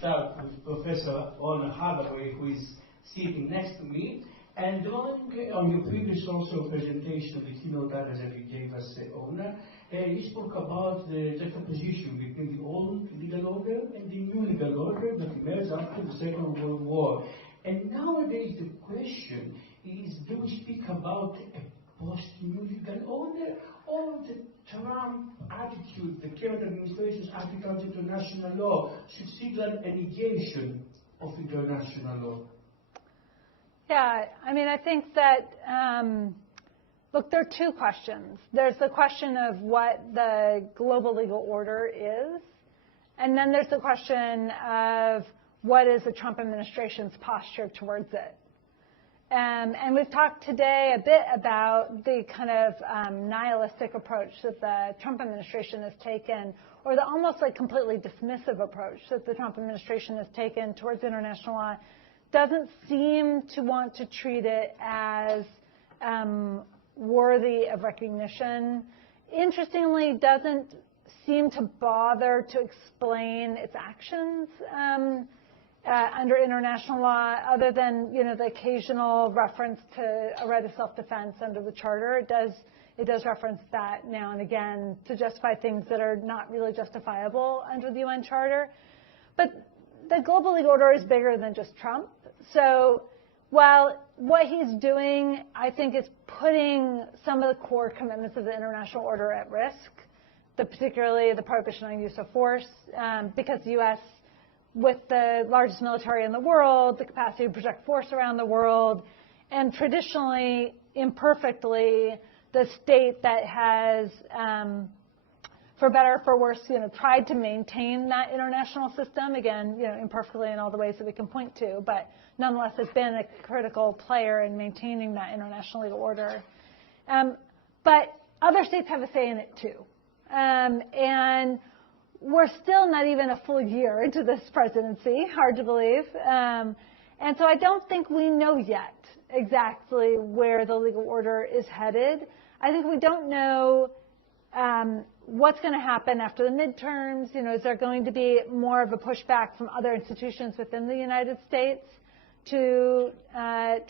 start with Professor Oona Hathaway, who is sitting next to me. And drawing on your previous also presentation of the keynote address that you gave us, Oona, you spoke about the juxtaposition between the old legal order and the new legal order that emerged after the Second World War. And nowadays the question is, do we speak about a post-new legal order, or the Trump attitude, the current administration's attitude to international law should signal a negation of international law? Yeah, I mean, I think that, look, there are two questions. There's the question of what the global legal order is, and then there's the question of what is the Trump administration's posture towards it. And we've talked today a bit about the kind of nihilistic approach that the Trump administration has taken, or the almost like completely dismissive approach that the Trump administration has taken towards international law. Doesn't seem to want to treat it as worthy of recognition. Interestingly, doesn't seem to bother to explain its actions under international law, other than the occasional reference to a right of self-defense under the Charter. It does reference that now and again to justify things that are not really justifiable under the UN Charter. But the global legal order is bigger than just Trump. So while what he's doing, I think, is putting some of the core commitments of the international order at risk, particularly the prohibition on use of force, because the U.S., with the largest military in the world, the capacity to project force around the world, and traditionally, imperfectly, the state that has, for better or for worse, tried to maintain that international system, again, imperfectly in all the ways that we can point to, but nonetheless has been a critical player in maintaining that international legal order. But other states have a say in it too. And we're still not even a full year into this presidency, hard to believe. And so I don't think we know yet exactly where the legal order is headed. I think we don't know what's going to happen after the midterms. Is there going to be more of a pushback from other institutions within the United States to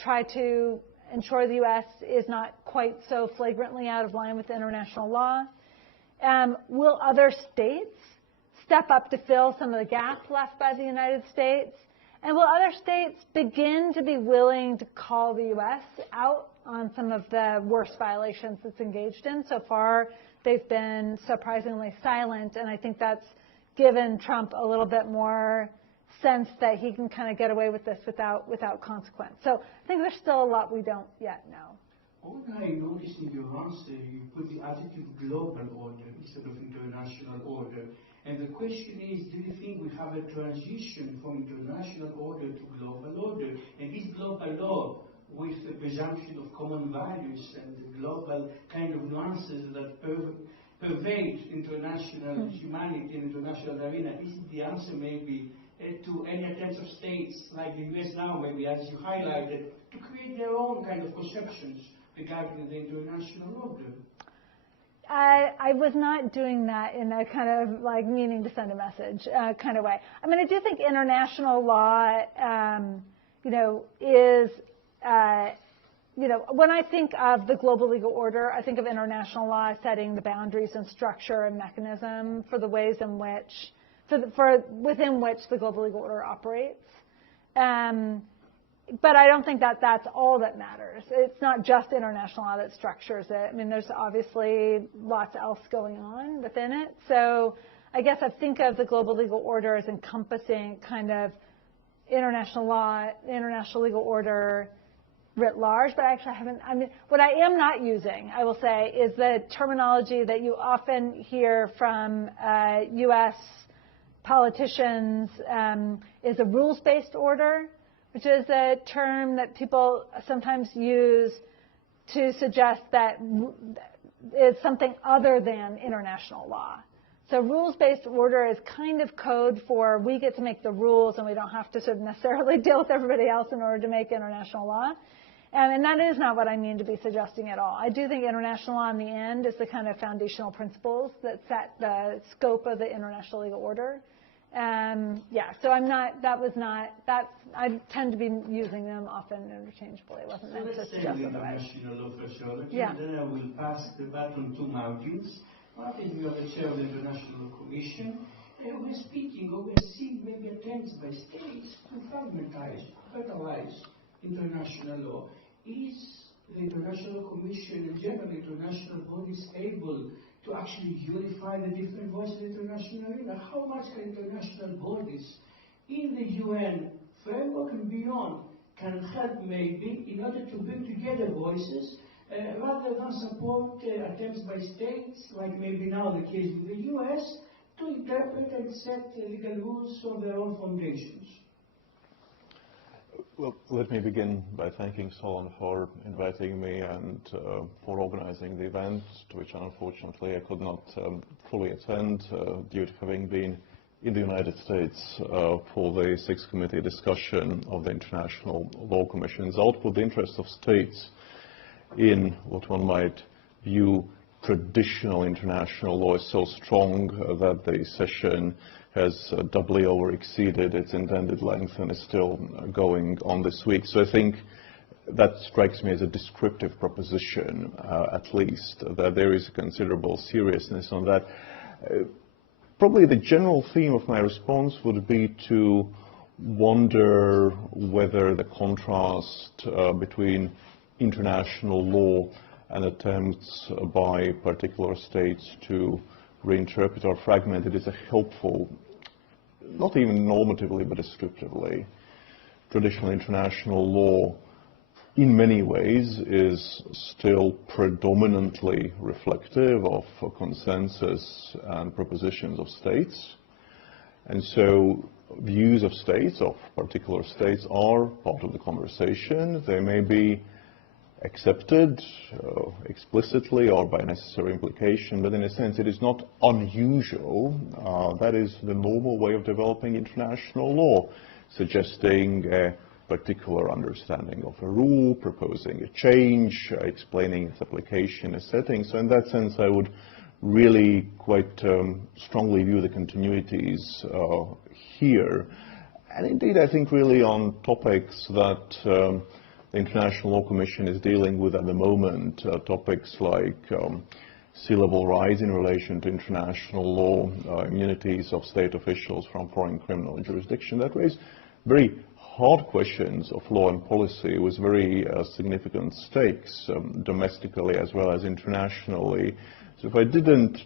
try to ensure the U.S. is not quite so flagrantly out of line with international law? Will other states step up to fill some of the gaps left by the United States? And will other states begin to be willing to call the U.S. out on some of the worst violations it's engaged in? So far, they've been surprisingly silent, and I think that's given Trump a little bit more sense that he can kind of get away with this without consequence. So I think there's still a lot we don't yet know. All I noticed in your answer, you put the adjective global order instead of international order. And the question is, do you think we have a transition from international order to global order? And is global law, with the presumption of common values and the global kind of nuances that pervade international humanity and international arena, is the answer maybe to any attempts of states like the US now, maybe as you highlighted, to create their own kind of conceptions regarding the international order? I was not doing that in a kind of like meaning to send a message kind of way. I mean, I do think international law, is, when I think of the global legal order, I think of international law setting the boundaries and structure and mechanism for the ways in which, within which the global legal order operates. But I don't think that that's all that matters. It's not just international law that structures it. I mean, there's obviously lots else going on within it. So I guess I think of the global legal order as encompassing kind of international law, international legal order writ large, but I actually haven't, I mean, what I am not using, I will say, is the terminology that you often hear from U.S. politicians is a rules-based order, which is a term that people sometimes use to suggest that it's something other than international law. So rules-based order is kind of code for we get to make the rules and we don't have to sort of necessarily deal with everybody else in order to make international law. And that is not what I mean to be suggesting at all. I do think international law in the end is the kind of foundational principles that set the scope of the international legal order. Yeah, so I'm not, that was not, that's, I tend to be using them often interchangeably. It wasn't meant to suggest otherwise. International law sociology, Yeah. and then I will pass the baton to Martins. Martin, you are the chair of the International Commission. We're speaking, or we're seeing maybe attempts by states to fragmentize, federalize international law. Is the International Commission and general international bodies able to actually unify the different voices of the international arena? How much can international bodies in the UN framework and beyond can help maybe in order to bring together voices rather than support attempts by states, like maybe now the case with the US, to interpret and set legal rules on their own foundations? Well, let me begin by thanking Solon for inviting me and for organizing the event, to which unfortunately I could not fully attend due to having been in the United States for the Sixth Committee discussion of the International Law Commission's output. The interest of states in what one might view traditional international law is so strong that the session has doubly over-exceeded its intended length and is still going on this week. So I think that strikes me as a descriptive proposition, at least, that there is a considerable seriousness on that. Probably the general theme of my response would be to wonder whether the contrast between international law and attempts by particular states to reinterpret or fragment it is a helpful, not even normatively but descriptively. Traditional international law in many ways is still predominantly reflective of a consensus and propositions of states, and so views of states, of particular states, are part of the conversation. They may be accepted explicitly or by necessary implication, but in a sense it is not unusual. That is the normal way of developing international law, suggesting a particular understanding of a rule, proposing a change, explaining its application, a setting. So in that sense I would really quite strongly view the continuities here. And indeed I think really on topics that the International Law Commission is dealing with at the moment, topics like sea level rise in relation to international law, immunities of state officials from foreign criminal jurisdiction, that raise very hard questions of law and policy with very significant stakes, domestically as well as internationally. So if I didn't,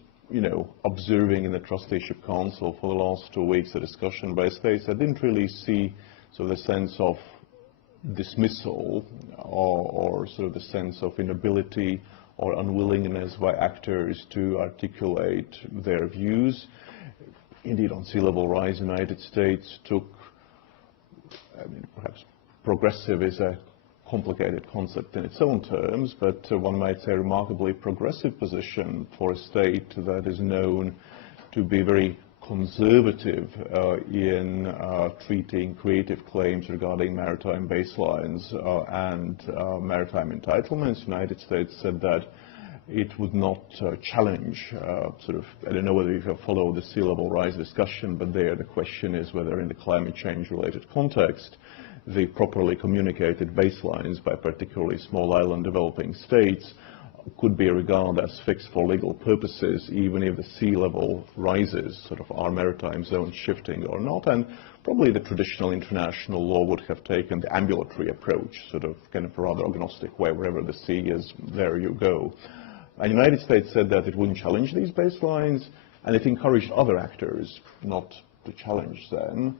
observing in the Trusteeship Council for the last 2 weeks a discussion by states, I didn't really see sort of the sense of dismissal or sort of the sense of inability or unwillingness by actors to articulate their views. Indeed, on sea level rise, the United States took, perhaps progressive is a complicated concept in its own terms, but one might say a remarkably progressive position for a state that is known to be very conservative in treating creative claims regarding maritime baselines and maritime entitlements. The United States said that it would not challenge I don't know whether you have followed the sea level rise discussion, but there the question is whether in the climate change related context the properly communicated baselines by particularly small island developing states could be regarded as fixed for legal purposes, even if the sea level rises, are maritime zones shifting or not. And probably the traditional international law would have taken the ambulatory approach, kind of rather agnostic way, wherever the sea is, there you go. And the United States said that it wouldn't challenge these baselines, and it encouraged other actors not to challenge them.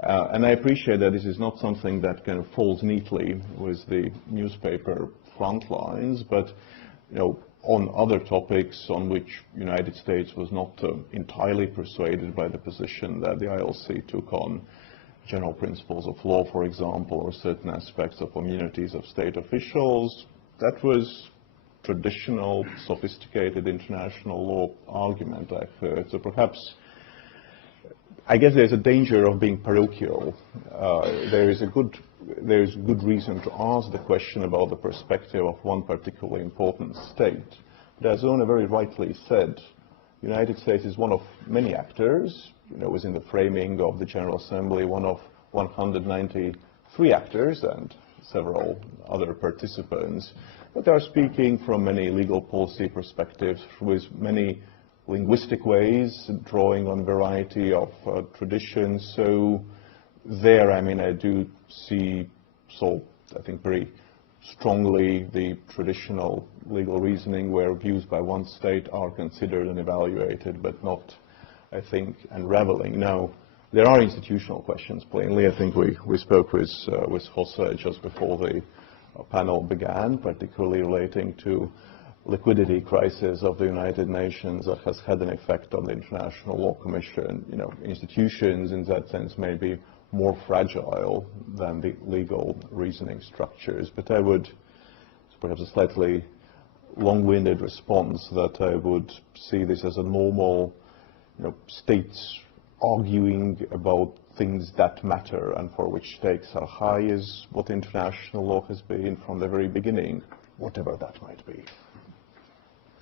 And I appreciate that this is not something that kind of falls neatly with the newspaper front lines, but on other topics on which the United States was not entirely persuaded by the position that the ILC took on general principles of law, for example, or certain aspects of immunities of state officials, that was traditional, sophisticated international law argument I've heard. So perhaps, I guess there's a danger of being parochial. There is good reason to ask the question about the perspective of one particularly important state. But as Oona very rightly said, the United States is one of many actors. was in the framing of the General Assembly one of 193 actors and several other participants. But they are speaking from many legal policy perspectives with many linguistic ways, drawing on a variety of traditions. So there, I mean, I do see, I think very strongly the traditional legal reasoning where views by one state are considered and evaluated, but not, I think, unraveling. Now, there are institutional questions, plainly. I think we spoke with Jose just before the panel began, particularly relating to liquidity crisis of the United Nations that has had an effect on the International Law Commission. Institutions in that sense may be more fragile than the legal reasoning structures. But I would, perhaps a slightly long-winded response, that I would see this as a normal, states arguing about things that matter and for which stakes are high is what international law has been from the very beginning, whatever that might be.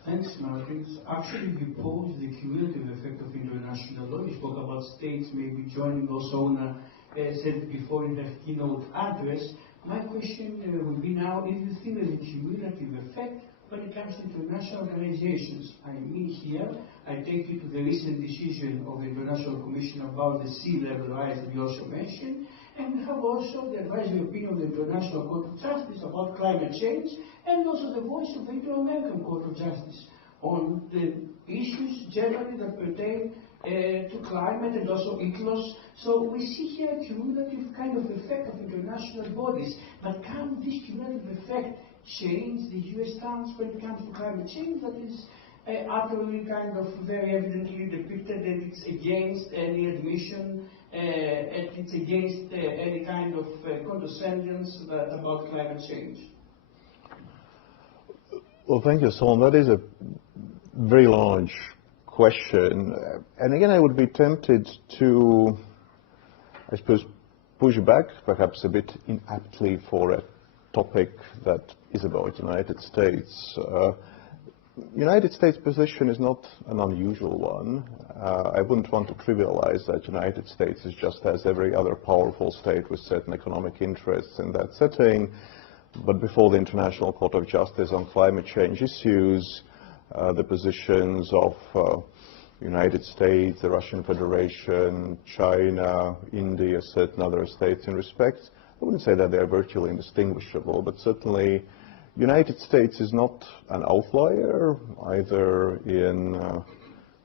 Thanks, Martin. Actually, you posed the cumulative effect of international law. You spoke about states maybe joining us. Oona said before in her keynote address. My question would be now, if you think there's a cumulative effect when it comes to international organizations. I mean here, I take you to the recent decision of the International Commission about the sea level rise that you also mentioned, and we have also the advisory opinion of the International Court of Justice about climate change, and also the voice of the Inter-American Court of Justice on the issues generally that pertain to climate and also ICLOS. So we see here a cumulative kind of effect of international bodies, but can this cumulative effect change the US stance when it comes to climate change that is utterly kind of very evidently depicted, and it's against any admission, and it's against any kind of condescendence about climate change? Well, thank you, Solon. That is a very large question. And again, I would be tempted to, I suppose, push back perhaps a bit inaptly for a topic that is about the United States. United States position is not an unusual one. I wouldn't want to trivialize that United States is just as every other powerful state with certain economic interests in that setting. But before the International Court of Justice on climate change issues, the positions of United States, the Russian Federation, China, India, certain other states in respect, I wouldn't say that they are virtually indistinguishable, but certainly United States is not an outlier either in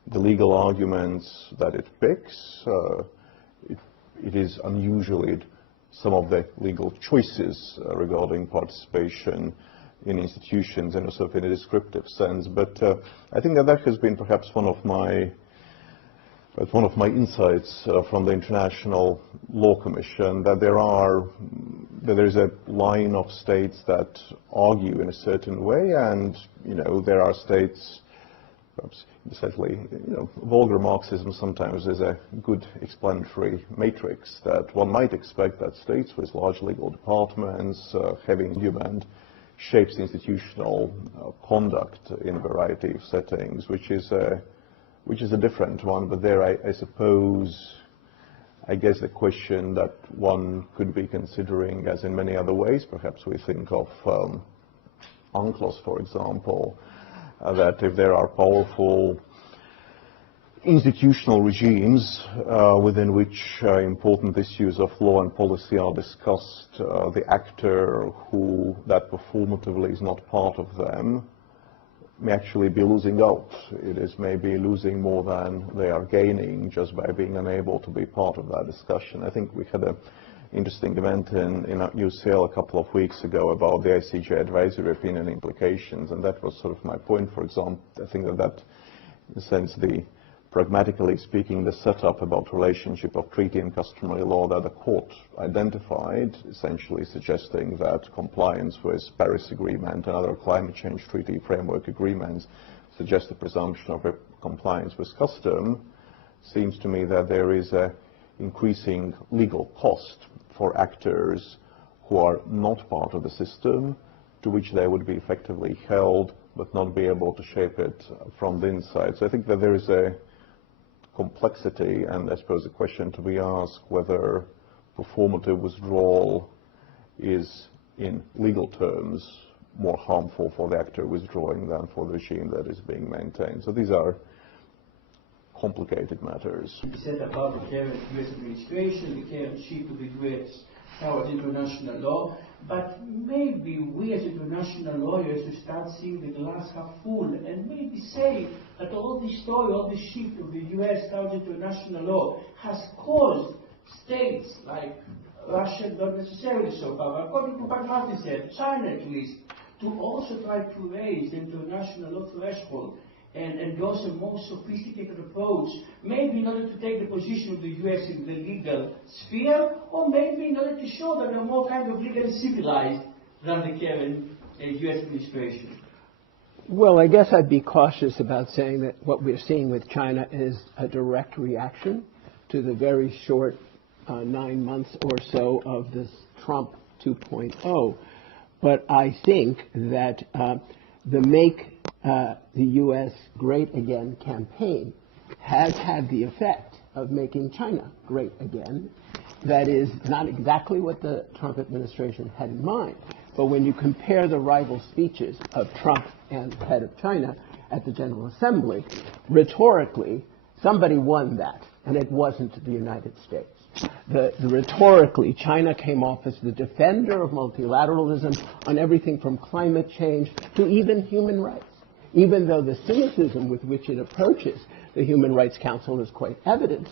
the legal arguments that it picks. It is unusually some of the legal choices regarding participation in institutions and also in a descriptive sense. But I think that has been perhaps one of my insights from the International Law Commission, that there is a line of states that argue in a certain way, and there are states, perhaps slightly vulgar Marxism sometimes is a good explanatory matrix, that one might expect that states with large legal departments, heavy argument, shapes institutional conduct in a variety of settings, which is a different one. But there, I suppose, I guess the question that one could be considering, as in many other ways, perhaps we think of UNCLOS, for example, that if there are powerful institutional regimes within which important issues of law and policy are discussed, the actor who that performatively is not part of them may actually be losing out. It is maybe losing more than they are gaining just by being unable to be part of that discussion. I think we had an interesting event in UCL a couple of weeks ago about the ICJ advisory opinion implications, and that was sort of my point. For example, I think that in a sense, pragmatically speaking, the setup about relationship of treaty and customary law that the court identified, essentially suggesting that compliance with Paris Agreement and other climate change treaty framework agreements suggest the presumption of compliance with custom, seems to me that there is an increasing legal cost for actors who are not part of the system, to which they would be effectively held but not be able to shape it from the inside. So I think that there is a complexity, and I suppose the question to be asked whether performative withdrawal is, in legal terms, more harmful for the actor withdrawing than for the regime that is being maintained. So these are complicated matters. You said about the current U.S. administration, the current shift of the U.S. towards international law, but maybe we as international lawyers should start seeing the glass half full and maybe say that all this story, all this shift of the U.S. towards international law has caused states like Russia, not necessarily so, but according to what Martin said, China at least, to also try to raise the international law threshold and also a more sophisticated approach, maybe in order to take the position of the U.S. in the legal sphere, or maybe in order to show that they're more kind of legally civilized than the current U.S. administration? Well, I guess I'd be cautious about saying that what we're seeing with China is a direct reaction to the very short 9 months or so of this Trump 2.0. But I think that the Make the U.S. Great Again campaign has had the effect of making China great again. That is not exactly what the Trump administration had in mind. But when you compare the rival speeches of Trump and the head of China at the General Assembly, rhetorically, somebody won that, and it wasn't the United States. Rhetorically, China came off as the defender of multilateralism on everything from climate change to even human rights, even though the cynicism with which it approaches the Human Rights Council is quite evident.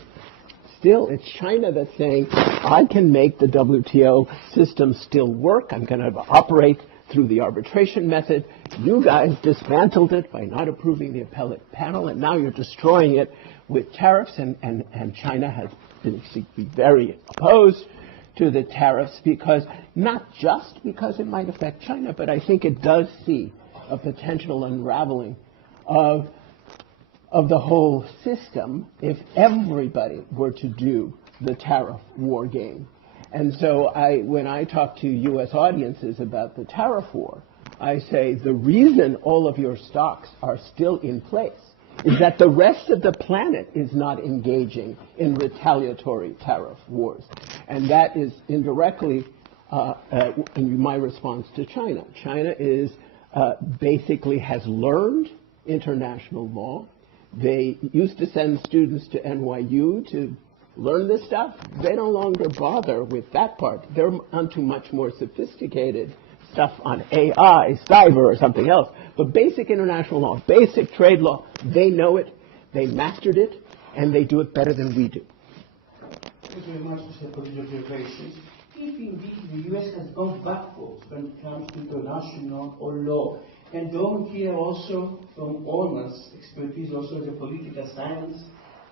Still, it's China that's saying, I can make the WTO system still work. I'm going to operate through the arbitration method. You guys dismantled it by not approving the appellate panel, and now you're destroying it with tariffs, and China has been very opposed to the tariffs, because not just because it might affect China, but I think it does see a potential unraveling of the whole system if everybody were to do the tariff war game. And so when I talk to U.S. audiences about the tariff war, I say the reason all of your stocks are still in place is that the rest of the planet is not engaging in retaliatory tariff wars. And that is indirectly in my response to China. China is basically has learned international law. They used to send students to NYU to learn this stuff. They no longer bother with that part. They're onto much more sophisticated stuff on AI, cyber, or something else. But basic international law, basic trade law, they know it, they mastered it, and they do it better than we do. Thank you very much, Mr. for these observations. If indeed the U.S. has gone backwards when it comes to international law, and don't hear also from Oona's expertise also as a political science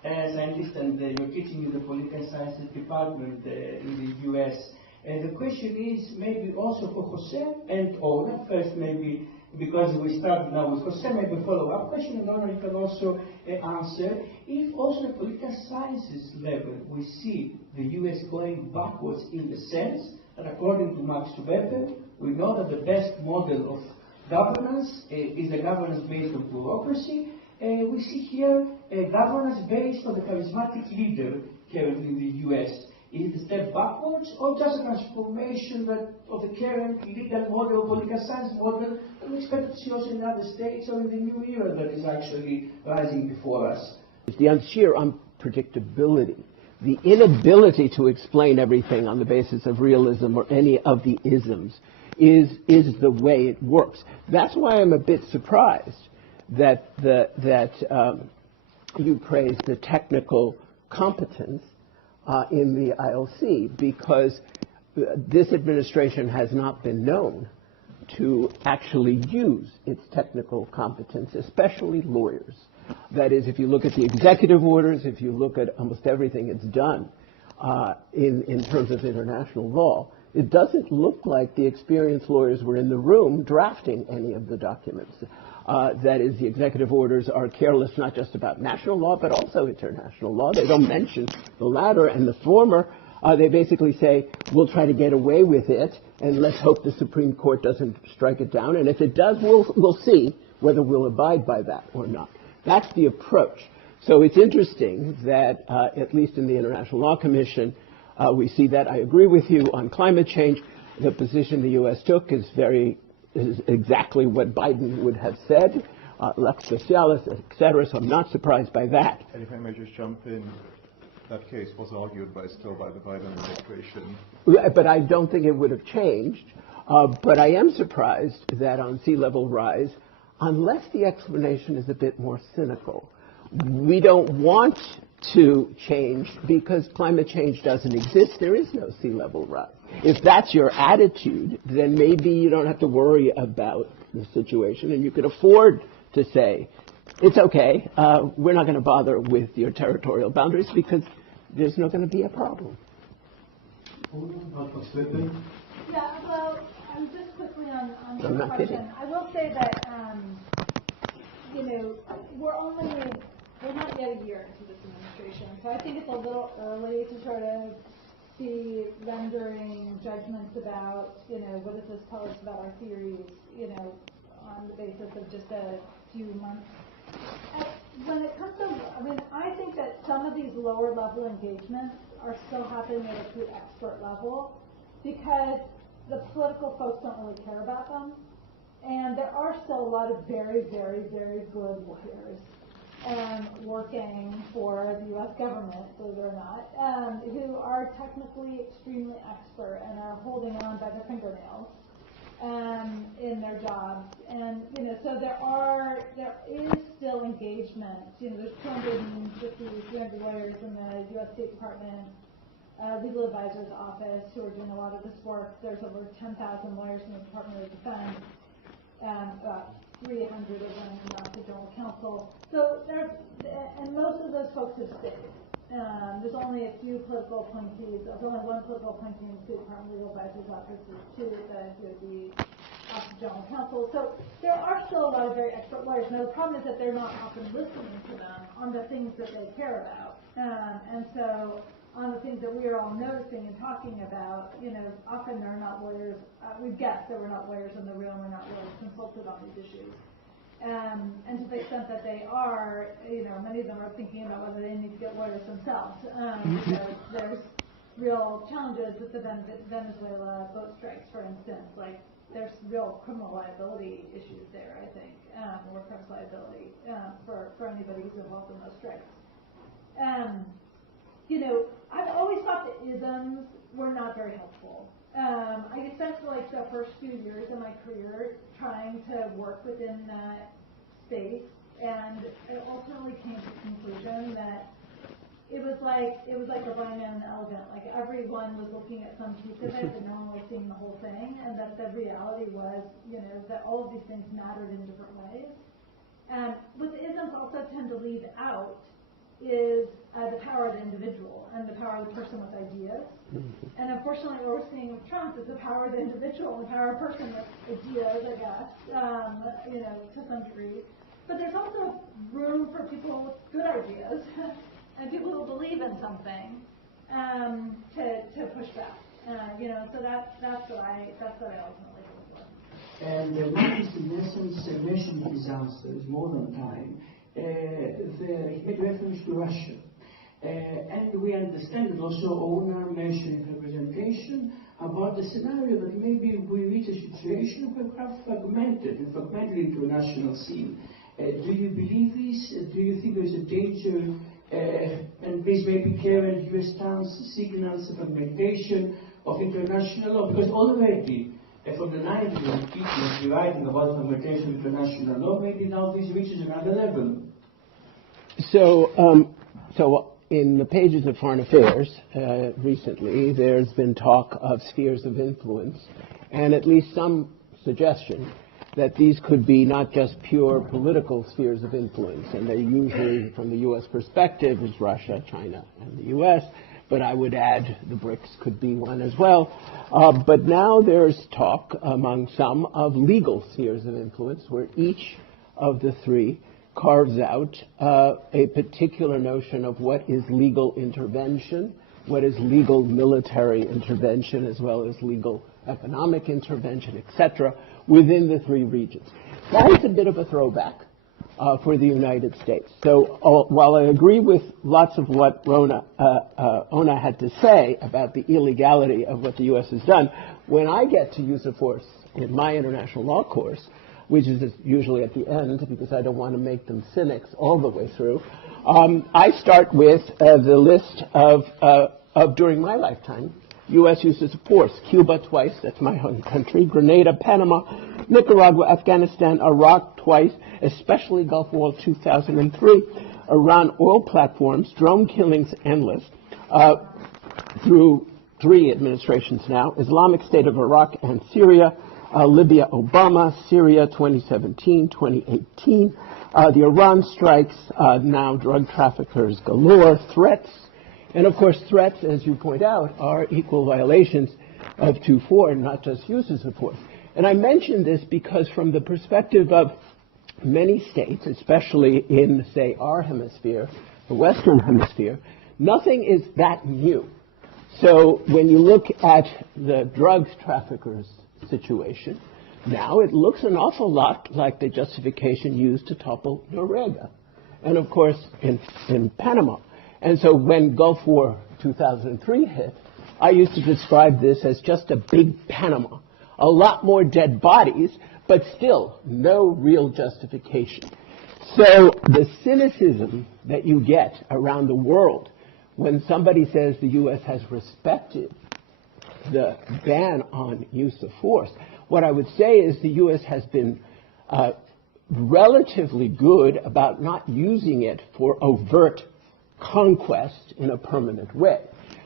scientist, and you're teaching in the political sciences department in the U.S. And the question is maybe also for Jose and Oona, first maybe because we start now with Jose, maybe a follow-up question, and Oona, you can also answer. If also at political sciences level we see the U.S. going backwards in the sense that according to Max Weber, we know that the best model of governance is the governance based on bureaucracy. We see here a governance based on the charismatic leader currently in the U.S. Is it a step backwards or just a transformation of the current legal model, political science model, that we expect to see also in other states or in the new era that is actually rising before us? The sheer unpredictability, the inability to explain everything on the basis of realism or any of the isms is the way it works. That's why I'm a bit surprised that you praise the technical competence in the ILC, because this administration has not been known to actually use its technical competence, especially lawyers. That is, if you look at the executive orders, if you look at almost everything it's done in terms of international law, it doesn't look like the experienced lawyers were in the room drafting any of the documents. That is, the executive orders are careless not just about national law, but also international law. They don't mention the latter, and the former, they basically say, we'll try to get away with it, and let's hope the Supreme Court doesn't strike it down. And if it does, we'll see whether we'll abide by that or not. That's the approach. So it's interesting that, at least in the International Law Commission, we see that. I agree with you on climate change. The position the U.S. took is exactly what Biden would have said, lex specialis, et cetera, so I'm not surprised by that. And if I may just jump in, that case was argued still by the Biden administration. But I don't think it would have changed. But I am surprised that on sea level rise, unless the explanation is a bit more cynical, we don't want to change because climate change doesn't exist. There is no sea level rise. If that's your attitude, then maybe you don't have to worry about the situation and you could afford to say, it's okay, we're not going to bother with your territorial boundaries because there's not going to be a problem. Yeah, well, just quickly on the question, kidding. I will say that, we're not yet a year into this administration, so I think it's a little early to sort of be rendering judgments about, what does this tell us about our theories, on the basis of just a few months. When it comes to, I think that some of these lower level engagements are still happening at a pretty expert level because the political folks don't really care about them. And there are still a lot of very, very, very good lawyers working for the U.S. government, believe it or not, who are technically extremely expert and are holding on by their fingernails in their jobs. And, so there is still engagement. There's 250, 300 lawyers in the U.S. State Department legal advisor's office who are doing a lot of this work. There's over 10,000 lawyers in the Department of Defense. About 300 of them in the Office of General Counsel. So and most of those folks have stayed. There's only a few political appointees. There's only one political appointee in the State Department Legal Advisor's Office. There's two at the Office of General Counsel. So there are still a lot of very expert lawyers. Now the problem is that they're not often listening to them on the things that they care about. And so on the things that we are all noticing and talking about, often there are not lawyers. We've guessed there were not lawyers in the room or not lawyers consulted on these issues. And to the extent that they are, many of them are thinking about whether they need to get lawyers themselves. There's real challenges with the Venezuela boat strikes, for instance. Like, there's real criminal liability issues there, I think, or criminal liability for anybody who's involved in those strikes. I've always thought that isms were not very helpful. I spent the first few years of my career trying to work within that space, and I ultimately came to the conclusion that it was like a blind man and an elephant. Like everyone was looking at some piece of it, but no one was seeing the whole thing, and that the reality was, that all of these things mattered in different ways. And what the isms also tend to leave out is the power of the individual and the power of the person with ideas. And unfortunately, what we're seeing with Trump is the power of the individual and the power of the person with ideas, I guess, to some degree. But there's also room for people with good ideas and people who believe in something to push back. So that's what I ultimately look for. And what is in essence a national disaster is more than time. He made reference to Russia. And we understand that also Oona mentioned in her presentation about the scenario that maybe we reach a situation where we have fragmented international scene. Do you believe this? Do you think there is a danger? And this may be Karen, US stance signals a fragmentation of international law, because already from the 90s when people were writing about fragmentation of international law, maybe now this reaches another level. So in the pages of Foreign Affairs recently, there's been talk of spheres of influence, and at least some suggestion that these could be not just pure political spheres of influence, and they usually, from the U.S. perspective, is Russia, China, and the U.S., but I would add the BRICS could be one as well. But now there's talk among some of legal spheres of influence, where each of the three carves out a particular notion of what is legal intervention, what is legal military intervention, as well as legal economic intervention, etc., within the three regions. That is a bit of a throwback for the United States. So while I agree with lots of what Oona had to say about the illegality of what the U.S. has done, when I get to use of force in my international law course, which is usually at the end because I don't want to make them cynics all the way through, I start with the list of during my lifetime, U.S. uses of force. Cuba twice, that's my home country, Grenada, Panama, Nicaragua, Afghanistan, Iraq twice, especially Gulf War 2003, Iran oil platforms, drone killings endless, through 3 administrations now, Islamic State of Iraq and Syria, Libya, Obama, Syria 2017, 2018, the Iran strikes, now drug traffickers galore, threats, and of course threats, as you point out, are equal violations of 2.4, not just uses of force. And I mention this because from the perspective of many states, especially in, say, our hemisphere, the Western hemisphere, nothing is that new. So when you look at the drugs traffickers situation, now it looks an awful lot like the justification used to topple Noriega, and of course in Panama. And so when Gulf War 2003 hit, I used to describe this as just a big Panama. A lot more dead bodies, but still no real justification. So the cynicism that you get around the world when somebody says the U.S. has respected the ban on use of force, what I would say is the U.S. has been relatively good about not using it for overt conquest in a permanent way.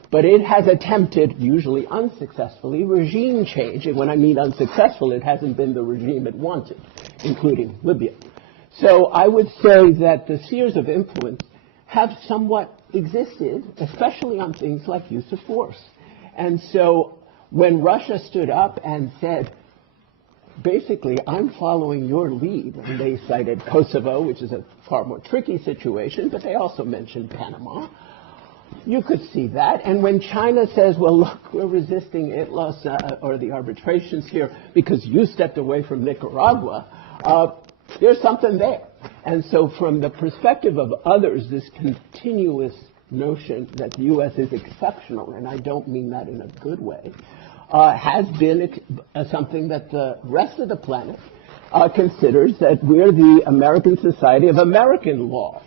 But it has attempted, usually unsuccessfully, regime change. And when I mean unsuccessful, it hasn't been the regime it wanted, including Libya. So I would say that the spheres of influence have somewhat existed, especially on things like use of force. And so when Russia stood up and said, basically, I'm following your lead, and they cited Kosovo, which is a far more tricky situation, but they also mentioned Panama. You could see that. And when China says, well, look, we're resisting ITLOS or the arbitrations here because you stepped away from Nicaragua, there's something there. And so from the perspective of others, this continuous notion that the U.S. is exceptional, and I don't mean that in a good way, has been something that the rest of the planet considers that we're the American Society of American Law.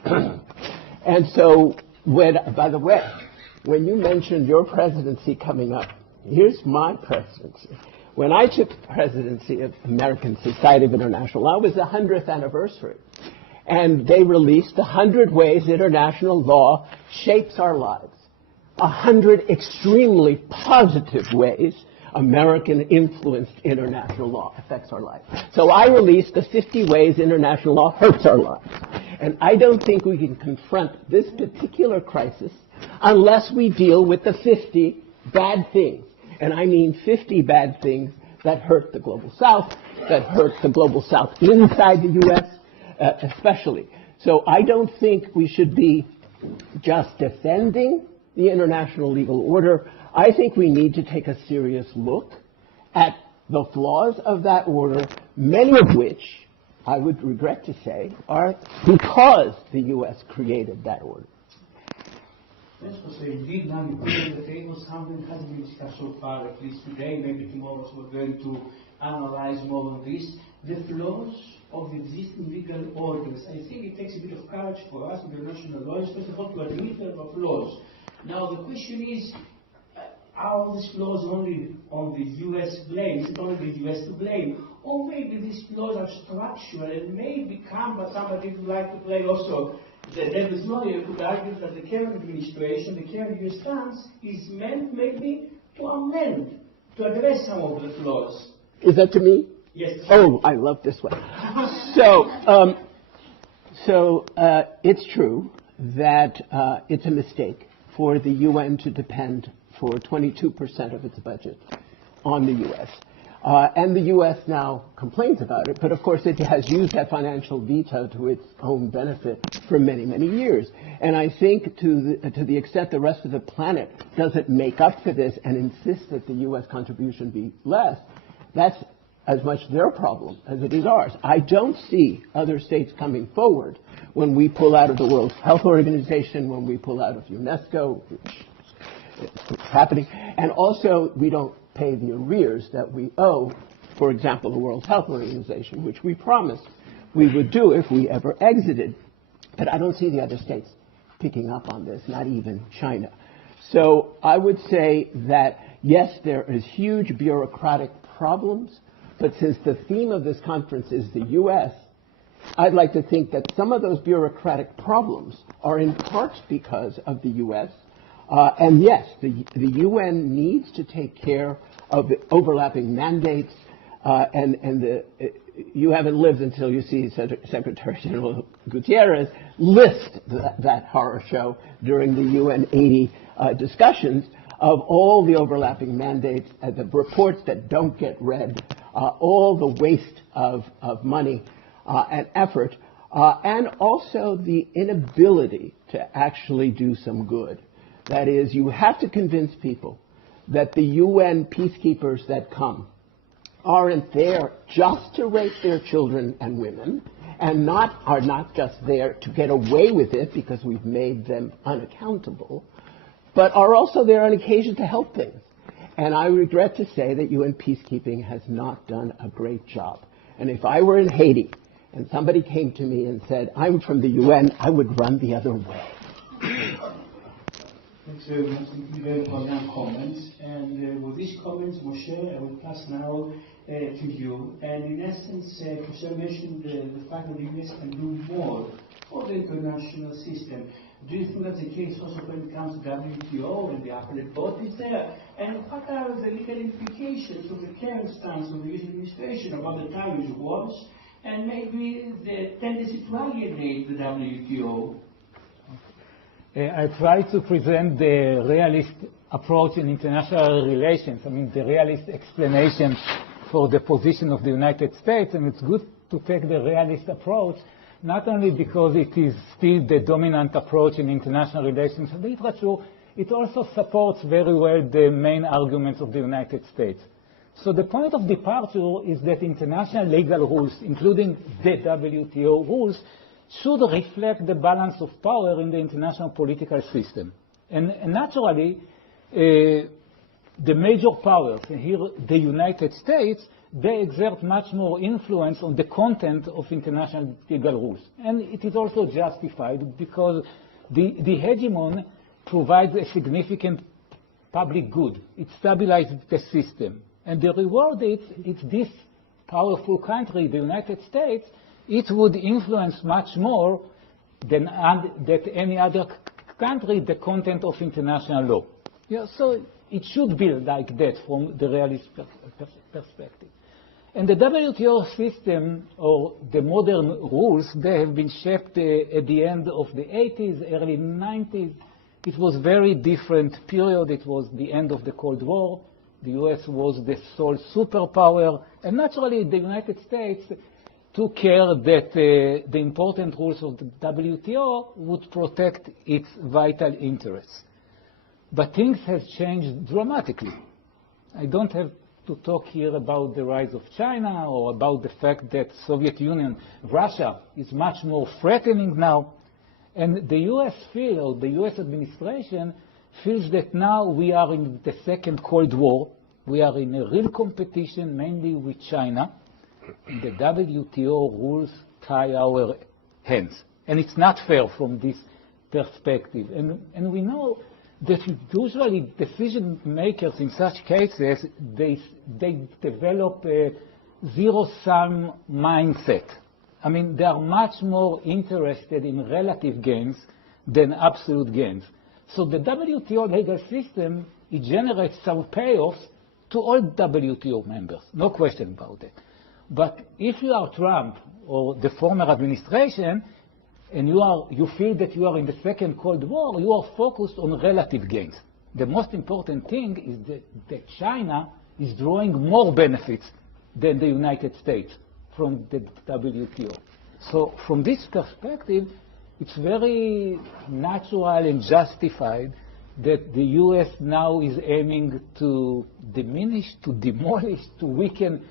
And so by the way, when you mentioned your presidency coming up, here's my presidency. When I took the presidency of American Society of International Law, it was the 100th anniversary. And they released 100 Ways International Law Shapes Our Lives. 100 extremely positive ways American-influenced international law affects our lives. So I released the 50 Ways International Law Hurts Our Lives. And I don't think we can confront this particular crisis unless we deal with the 50 bad things. And I mean 50 bad things that hurt the Global South, that hurt the Global South inside the U.S. Especially. So I don't think we should be just defending the international legal order. I think we need to take a serious look at the flaws of that order, many of which, I would regret to say, are because the U.S. created that order. Yes, Jose, indeed, now you put on the table something that has been discussed so far, at least today, maybe tomorrow we're going to analyze more of this, the flaws of the existing legal orders. I think it takes a bit of courage for us, international lawyers, first of all, to admit there are flaws. Now, the question is, are these flaws only on the U.S. blame? Is it only the U.S. to blame? Or maybe these flaws are structural and may become, but somebody would like to play also the devil's lawyer, could argue that the current administration, the current U.S. stance, is meant maybe to amend, to address some of the flaws. Is that to me? Yes. Oh, I love this one. So it's true that it's a mistake for the UN to depend for 22% of its budget on the U.S. And the U.S. now complains about it, but of course it has used that financial veto to its own benefit for many, many years. And I think to the extent the rest of the planet doesn't make up for this and insist that the U.S. contribution be less, that's as much their problem as it is ours. I don't see other states coming forward when we pull out of the World Health Organization, when we pull out of UNESCO, which is happening, and also we don't pay the arrears that we owe, for example, the World Health Organization, which we promised we would do if we ever exited. But I don't see the other states picking up on this, not even China. So I would say that, yes, there is huge bureaucratic problems, but since the theme of this conference is the U.S., I'd like to think that some of those bureaucratic problems are in part because of the U.S. And yes, the UN needs to take care of the overlapping mandates, you haven't lived until you see Secretary General Gutierrez list that horror show during the UN 80 discussions of all the overlapping mandates, the reports that don't get read, all the waste of money and effort, and also the inability to actually do some good. That is, you have to convince people that the UN peacekeepers that come aren't there just to rape their children and women, and are not just there to get away with it because we've made them unaccountable, but are also there on occasion to help things. And I regret to say that UN peacekeeping has not done a great job. And if I were in Haiti and somebody came to me and said, I'm from the UN, I would run the other way. Thanks very much. Thank you very much for your comments. And with these comments, Moshe, I will pass now to you. And in essence, Moshe mentioned the fact that the US can do more for the international system. Do you think that's the case also when it comes to WTO and the appellate bodies there? And what are the legal implications of the current stance of the US administration about the tariff wars and maybe the tendency to alienate the WTO? I try to present the realist approach in international relations. I mean, the realist explanation for the position of the United States, and it's good to take the realist approach, not only because it is still the dominant approach in international relations and literature, it also supports very well the main arguments of the United States. So the point of departure is that international legal rules, including the WTO rules, should reflect the balance of power in the international political system. And naturally, the major powers, and here the United States, they exert much more influence on the content of international legal rules. And it is also justified because the hegemon provides a significant public good. It stabilizes the system. And the reward it's this powerful country, the United States, it would influence much more than that any other country the content of international law. Yeah, so it should be like that from the realist perspective. And the WTO system, or the modern rules, they have been shaped at the end of the 80s, early 90s. It was a very different period. It was the end of the Cold War. The US was the sole superpower. And naturally, the United States took care that the important rules of the WTO would protect its vital interests. But things have changed dramatically. I don't have to talk here about the rise of China or about the fact that Soviet Union, Russia, is much more threatening now. And the US the US administration feels that now we are in the second Cold War. We are in a real competition, mainly with China. The WTO rules tie our hands. And it's not fair from this perspective. And we know that usually decision makers in such cases, they develop a zero-sum mindset. I mean, they are much more interested in relative gains than absolute gains. So the WTO legal system, it generates some payoffs to all WTO members, no question about it. But if you are Trump or the former administration, and you feel that you are in the second Cold War, you are focused on relative gains. The most important thing is that China is drawing more benefits than the United States from the WTO. So from this perspective, it's very natural and justified that the US now is aiming to diminish, to demolish, to weaken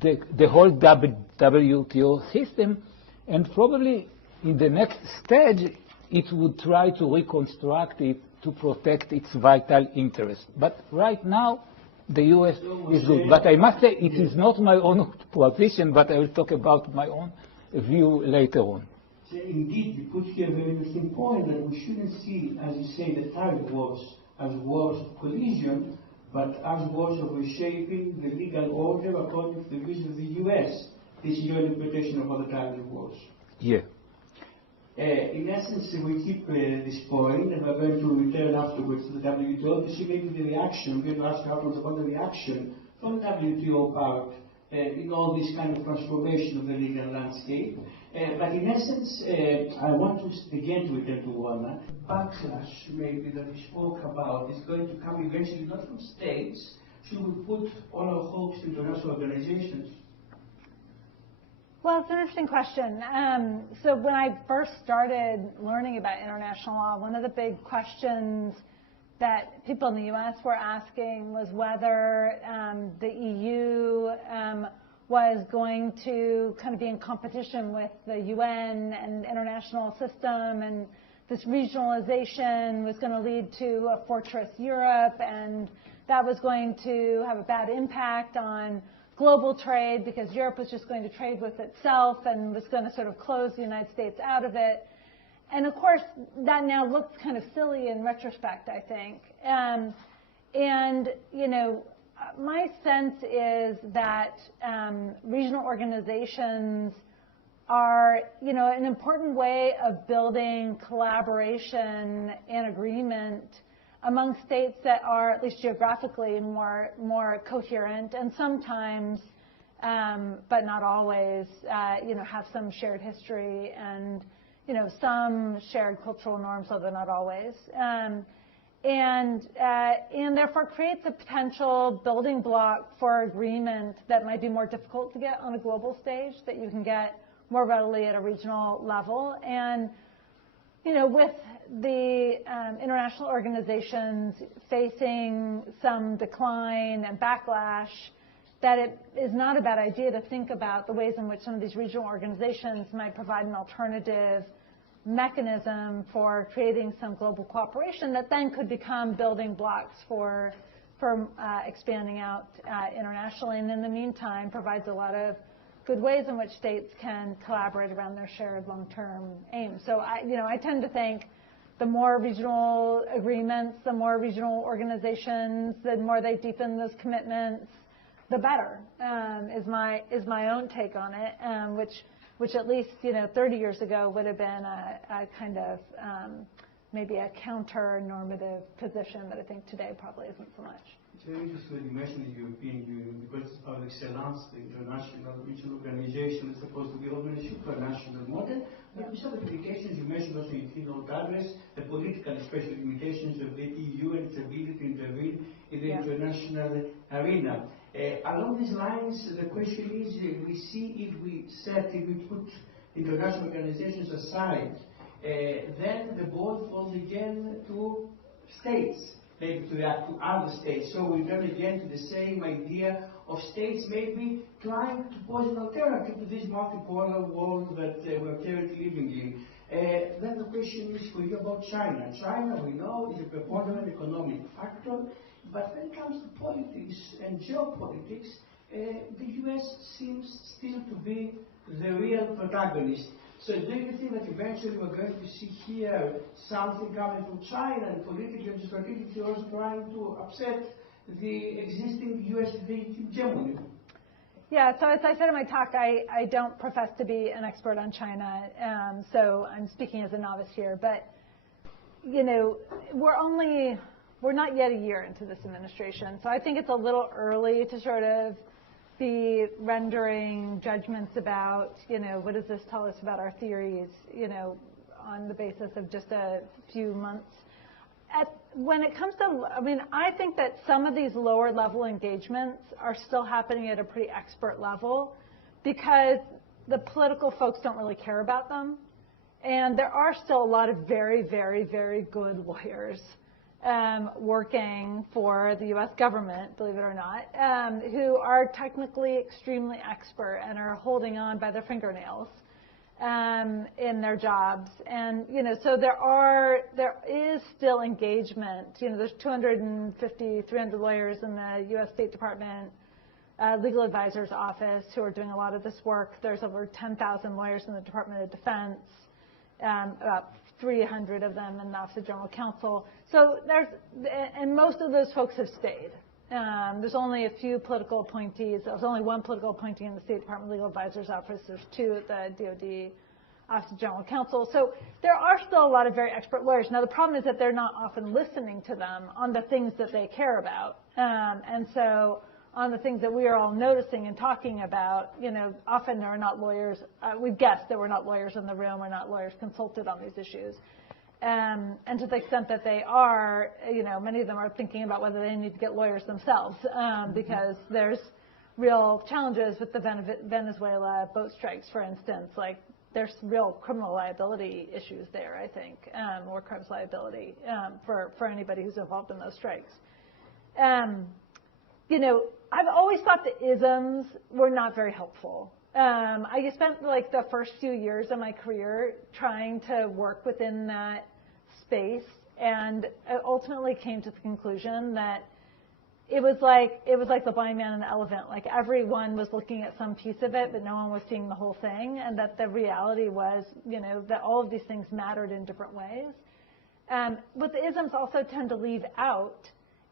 the whole WTO system, and probably in the next stage, it would try to reconstruct it to protect its vital interests. But right now, the U.S. is good. But I must say, it is not my own position, but I will talk about my own view later on. So indeed, you put here a very interesting point that we shouldn't see, as you say, the target wars as wars of collision, but as wars of reshaping the legal order according to the vision of the U.S. This is your interpretation of other target wars. Yeah. In essence, we keep this point, and we're going to return afterwards to the WTO to see maybe the reaction. We're going to ask afterwards about the reaction from the WTO part in all this kind of transformation of the legal landscape. But in essence, I want to again to return to Oona. Backlash, maybe, that we spoke about is going to come eventually not from states. Should we put all our hopes into international organizations? Well, it's an interesting question. So when I first started learning about international law, one of the big questions that people in the U.S. were asking was whether the EU was going to kind of be in competition with the UN and international system, and this regionalization was going to lead to a fortress Europe, and that was going to have a bad impact on global trade because Europe was just going to trade with itself and was going to sort of close the United States out of it. And of course, that now looks kind of silly in retrospect, I think. And you know, my sense is that regional organizations are, you know, an important way of building collaboration and agreement among states that are, at least geographically, more coherent, and sometimes, but not always, you know, have some shared history and, you know, some shared cultural norms, although not always, and therefore creates a potential building block for agreement that might be more difficult to get on a global stage, that you can get more readily at a regional level. And you know, with the international organizations facing some decline and backlash, that it is not a bad idea to think about the ways in which some of these regional organizations might provide an alternative mechanism for creating some global cooperation that then could become building blocks for expanding out internationally, and in the meantime provides a lot of good ways in which states can collaborate around their shared long-term aims. So I tend to think the more regional agreements, the more regional organizations, the more they deepen those commitments, the better, is my own take on it, which at least 30 years ago would have been a kind of maybe a counter-normative position, but I think today probably isn't so much. It's very interesting that you mentioned the European Union, because it's par excellence, the international regional organization is supposed to be almost a supranational model. But with some of the limitations you mentioned also in keynote address, the political, especially limitations of the EU and its ability to intervene in the international arena. Along these lines, the question is, we see if we put international organizations aside, then the ball falls again to states. Maybe to react to other states. So we turn again to the same idea of states maybe trying to pose an alternative to this multipolar world that we're currently living in. Then the question is for you about China. China, we know, is a preponderant economic factor, but when it comes to politics and geopolitics, the U.S. seems still to be the real protagonist. So do you think that eventually we're going to see here something coming from China, and politically and strategically also trying to upset the existing U.S. hegemony? Yeah, so as I said in my talk, I don't profess to be an expert on China, so I'm speaking as a novice here. But, we're not yet a year into this administration, so I think it's a little early to sort of be rendering judgments about, what does this tell us about our theories, on the basis of just a few months. When it comes to, I think that some of these lower level engagements are still happening at a pretty expert level because the political folks don't really care about them. And there are still a lot of very, very, very good lawyers working for the U.S. government, believe it or not, who are technically extremely expert and are holding on by their fingernails in their jobs. And, so there is still engagement. There's 250, 300 lawyers in the U.S. State Department legal advisor's office who are doing a lot of this work. There's over 10,000 lawyers in the Department of Defense, about 300 of them in the Office of General Counsel. So and most of those folks have stayed. There's only a few political appointees. There's only one political appointee in the State Department Legal Advisor's Office. There's two at the DoD Office of General Counsel. So there are still a lot of very expert lawyers. Now, the problem is that they're not often listening to them on the things that they care about. And so on the things that we are all noticing and talking about, often there are not lawyers. We've guessed there were not lawyers in the room or not lawyers consulted on these issues. And to the extent that they are, many of them are thinking about whether they need to get lawyers themselves because there's real challenges with the Venezuela boat strikes, for instance. Like, there's real criminal liability issues there, I think, war crimes liability for anybody who's involved in those strikes. I've always thought the isms were not very helpful. I spent the first few years of my career trying to work within that space, and I ultimately came to the conclusion that it was like the blind man and the elephant. Like, everyone was looking at some piece of it, but no one was seeing the whole thing, and that the reality was, that all of these things mattered in different ways. What the isms also tend to leave out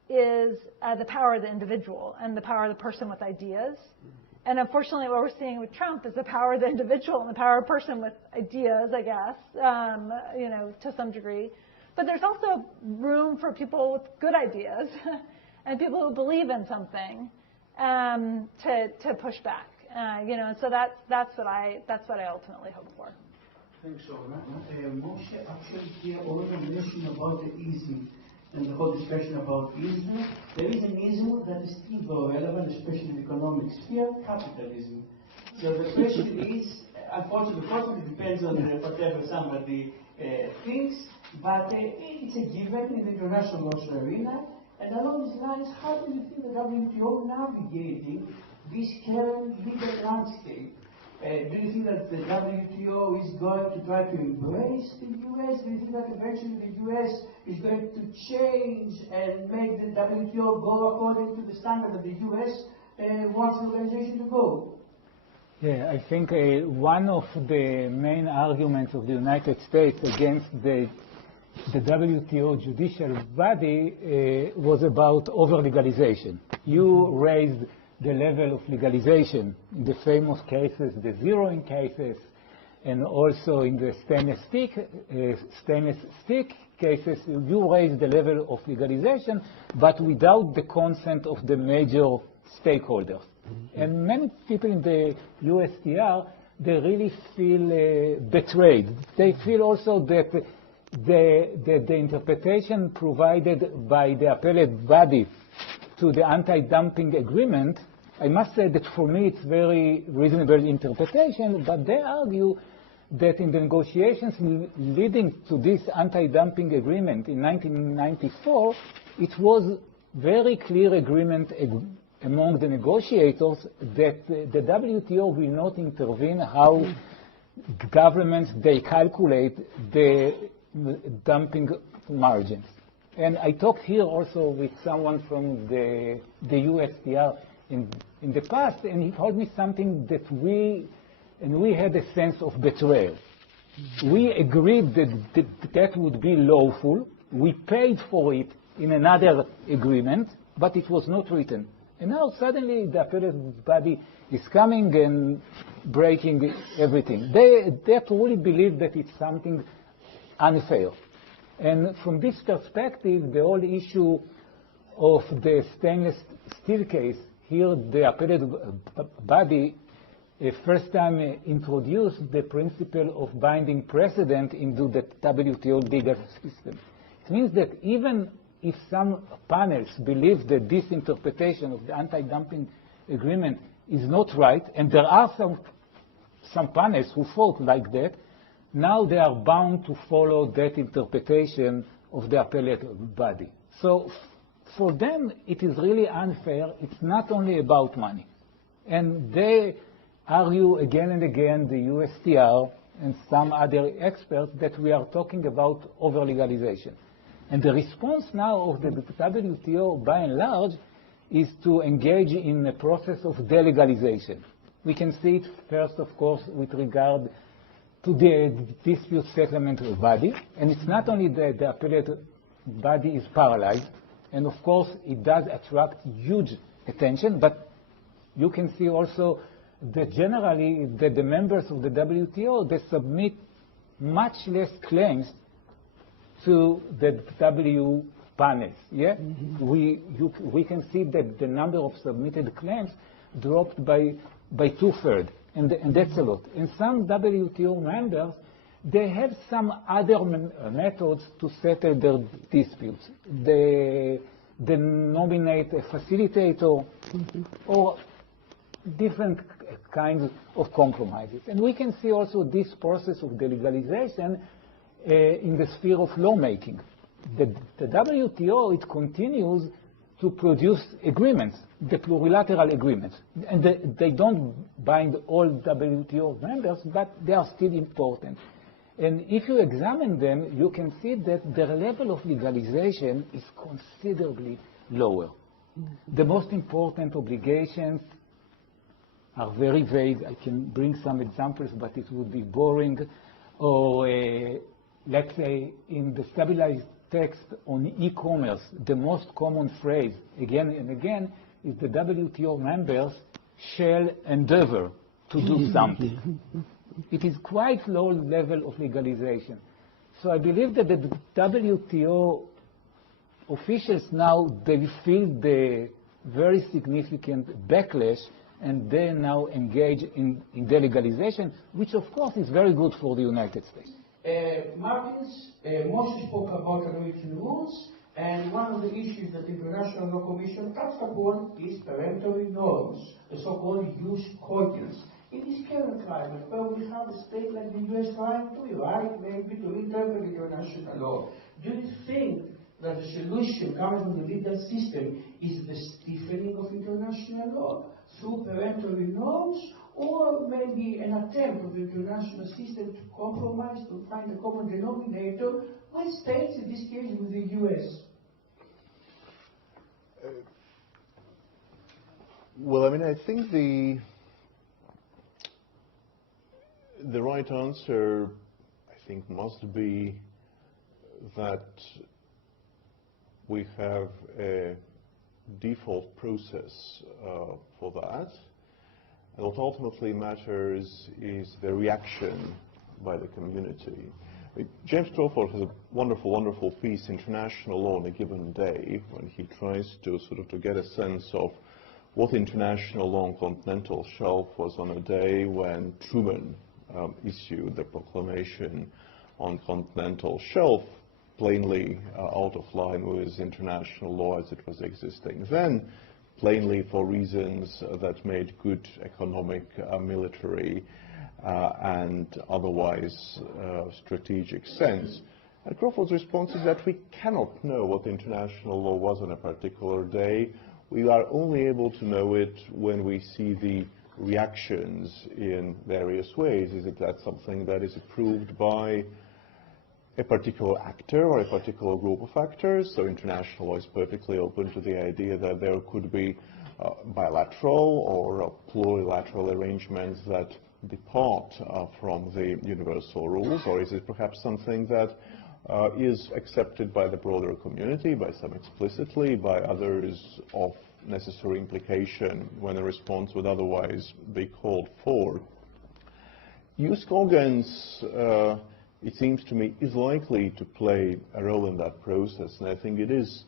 is the power of the individual and the power of the person with ideas. And unfortunately, what we're seeing with Trump is the power of the individual and the power of a person with ideas, I guess, to some degree. But there's also room for people with good ideas and people who believe in something to push back. And so that's what I ultimately hope for. Thanks, Oona. Moshe, actually, here Oona mentioned about the ism and the whole discussion about ism. There is an ism that is still relevant, especially in the economic sphere, capitalism. So the question is, unfortunately, it depends on whatever somebody thinks, but it's a given in the international law arena. And along these lines, how do you think the WTO navigating this current legal landscape? Do you think that the WTO is going to try to embrace the U.S.? Do you think that eventually the U.S. is going to change and make the WTO go according to the standard that the U.S. wants the organization to go? Yeah, I think one of the main arguments of the United States against the WTO judicial body was about over-legalization. You raised the level of legalization in the famous cases, the zeroing cases, and also in the stainless stick cases, you raise the level of legalization, but without the consent of the major stakeholders. Mm-hmm. And many people in the USTR, they really feel betrayed. They feel also that the interpretation provided by the appellate body to the anti-dumping agreement, I must say that for me it's very reasonable interpretation, but they argue that in the negotiations leading to this anti-dumping agreement in 1994, it was very clear agreement among the negotiators that the WTO will not intervene how governments, they calculate the dumping margins. And I talked here also with someone from the USTR in the past, and he told me something that we had a sense of betrayal. We agreed that would be lawful. We paid for it in another agreement, but it was not written. And now suddenly the appellate body is coming and breaking everything. They truly believe that it's something unfair. And from this perspective, the whole issue of the stainless steel case, here the appellate body first time introduced the principle of binding precedent into the WTO legal system. It means that even if some panels believe that this interpretation of the anti-dumping agreement is not right, and there are some panels who thought like that, now they are bound to follow that interpretation of the appellate body. So for them, it is really unfair. It's not only about money. And they argue again and again, the USTR and some other experts, that we are talking about over-legalization. And the response now of the WTO, by and large, is to engage in a process of delegalization. We can see it first, of course, with regard to the dispute settlement body. And it's not only that the appellate body is paralyzed, and of course it does attract huge attention, but you can see also that generally the members of the WTO, they submit much less claims to the W panels. Yeah? Mm-hmm. We can see that the number of submitted claims dropped by 2/3, and that's a lot. And some WTO members, they have some other methods to settle their disputes. They nominate a facilitator or different kinds of compromises. And we can see also this process of delegalization in the sphere of lawmaking. The WTO, it continues to produce agreements, the plurilateral agreements. And they don't bind all WTO members, but they are still important. And if you examine them, you can see that their level of legalization is considerably lower. The most important obligations are very vague. I can bring some examples, but it would be boring. Or let's say in the stabilized text on e-commerce, the most common phrase again and again is the WTO members shall endeavor to do something. It is quite low level of legalization. So I believe that the WTO officials now, they feel the very significant backlash, and they now engage in delegalization, which of course is very good for the United States. Martins, Moshe spoke about American rules, and one of the issues that the International Law Commission touched upon is peremptory norms, the so-called jus cogens. In this current climate, where we have a state like the US trying to rewrite, maybe to interpret international law, do you think that the solution coming from the legal system is the stiffening of international law through peremptory norms, or maybe an attempt of the international system to compromise, to find a common denominator with states, in this case with the US? Well, I mean, I think the right answer, I think, must be that we have a default process for that. And what ultimately matters is the reaction by the community. James Crawford has a wonderful, wonderful piece, International Law on a Given Day, when he tries to sort of to get a sense of what international law on continental shelf was on a day when Truman issued the proclamation on continental shelf, plainly out of line with international law as it was existing then, plainly for reasons that made good economic, military, and otherwise strategic sense. And Crawford's response is that we cannot know what international law was on a particular day. We are only able to know it when we see the reactions in various ways. Is it that something that is approved by a particular actor or a particular group of actors? So international law is perfectly open to the idea that there could be bilateral or plurilateral arrangements that depart from the universal rules, or is it perhaps something that is accepted by the broader community, by some explicitly, by others of necessary implication when a response would otherwise be called for? Jus cogens, it seems to me, is likely to play a role in that process, and I think it is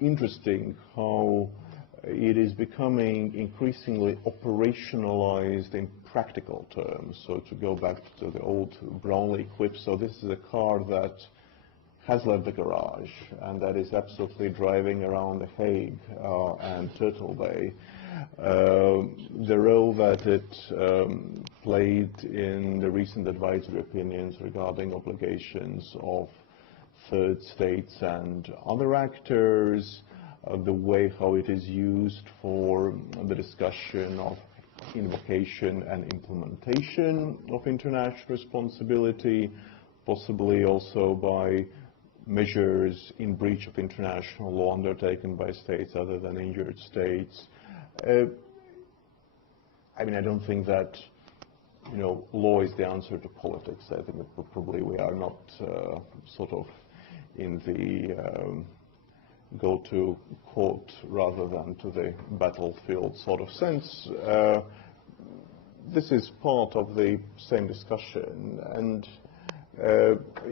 interesting how it is becoming increasingly operationalized in practical terms. So to go back to the old Brownlee quip, so this is a car that has left the garage and that is absolutely driving around The Hague and Turtle Bay. The role that it played in the recent advisory opinions regarding obligations of third states and other actors, the way how it is used for the discussion of invocation and implementation of international responsibility, possibly also by measures in breach of international law undertaken by states other than injured states. I mean, I don't think that, you know, law is the answer to politics. I think that probably we are not sort of in the go to court rather than to the battlefield sort of sense. This is part of the same discussion, and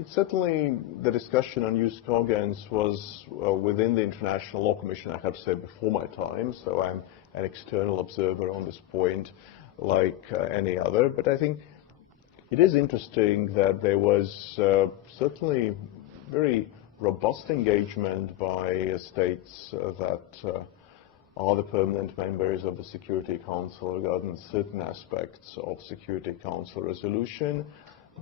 certainly the discussion on used car guns was within the International Law Commission, I have to say, before my time, so I'm an external observer on this point like any other. But I think it is interesting that there was certainly very robust engagement by states that are the permanent members of the Security Council regarding certain aspects of Security Council resolution.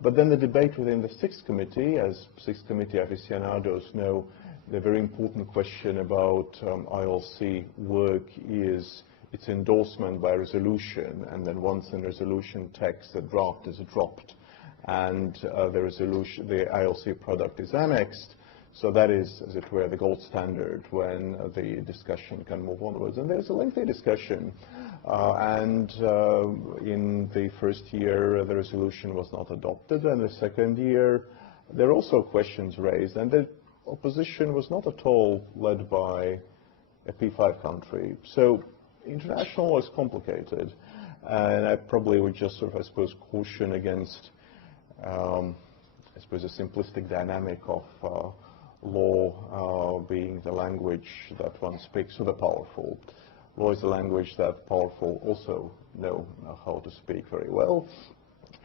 But then the debate within the Sixth Committee, as Sixth Committee aficionados know, the very important question about ILC work is its endorsement by resolution, and then once in resolution text, the draft is dropped, and the ILC product is annexed. So that is, as it were, the gold standard when the discussion can move onwards. And there's a lengthy discussion. In the first year, the resolution was not adopted. And the second year, there are also questions raised. And the opposition was not at all led by a P5 country. So international law is complicated. And I probably would just sort of, I suppose, caution against, I suppose, a simplistic dynamic of law being the language that one speaks to the powerful. Law is the language that powerful also know how to speak very well.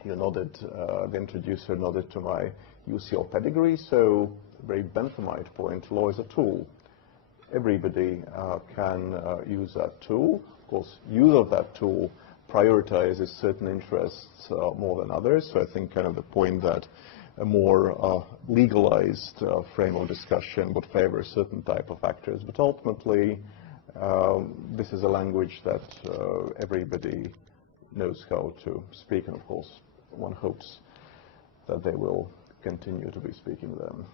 You nodded, the introducer nodded to my UCL pedigree, so a very Benthamite point, law is a tool. Everybody can use that tool. Of course, use of that tool prioritizes certain interests more than others, so I think kind of the point that a more legalized frame of discussion would favor a certain type of actors. But ultimately, this is a language that everybody knows how to speak, and of course, one hopes that they will continue to be speaking them.